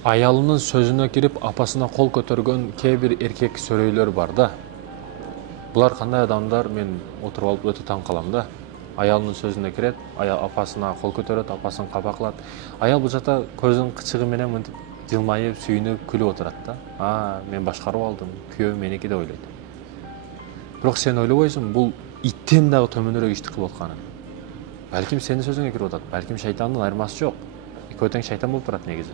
Аялынын сөзүнө кирип, апасына кол көтөргөн кээ бир эркек сөрөйлөр бар да. Булар кандай адамдар, мен отуруп алып өтө таң калам да. Аялынын сөзүнө кирет, апасына кол көтөрөт, апасын каба кылат. Аял бул жакта көзүнүн кычыгы менен мынтип жылмайып, сүйүнүп, күлүп отурат да. Мен башкарып алдым, күйөөм меники деп ойлойт. Бирок сен ойлобойсуң, бул иттен дагы төмөнүрөөк ишти кылып атканын. Балким сенин сөзүңө кирип атат, балким шайтандын айырмасы жок. Экөө тең шайтан болуп турат негизи.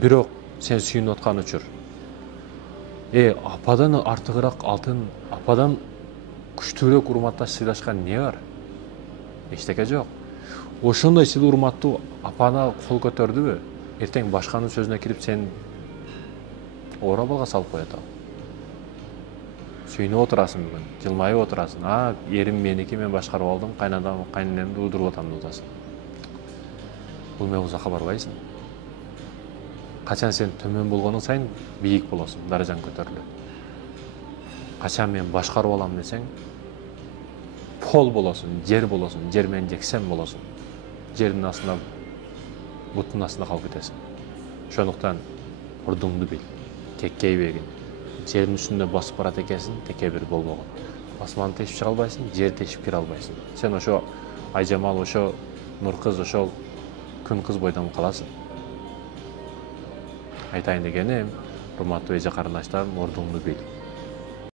Бирок сен сүйүнүп аткан учур. Ападан артыгыраак алтын, ападан күчтүүрөөк урматташ сыйлашкан эмне бар? Эчтеке жок. Ошондой сыйлуу урматтуу апана кол көтөрдүбү? Эртең башканын сөзүнө кирип сен оор абалга салып коет ал. Сүйүнүп отурасың бүгүн, жылмайып отурасың. Эрим меники, мен башкарып алдым, кайненемди уйдуруп атам деп атасың. Бул менен узакка барбайсың. Качан сен төмөн болгонуң сайын бийик болосуң, даражаң көтөрүлөт. Качан мен башкарып алам десең, пол болосуң, жер менен жексен болосуң. Жердин астында, буттун астында калып кетесиң. Ошондуктан ордуңду бил, кекейбегин. Жердин үстүндө басып барат экенсиң, текебир болбогон. Асманды тешип чыга албайсың, жерди тешип кире албайсың. Сен ошо Айжамал, ошо Нуркыз, ошол күн кыз бойдон каласың. Айтайын дегеним, урматтуу эже карындаштарым, ордуңду бил.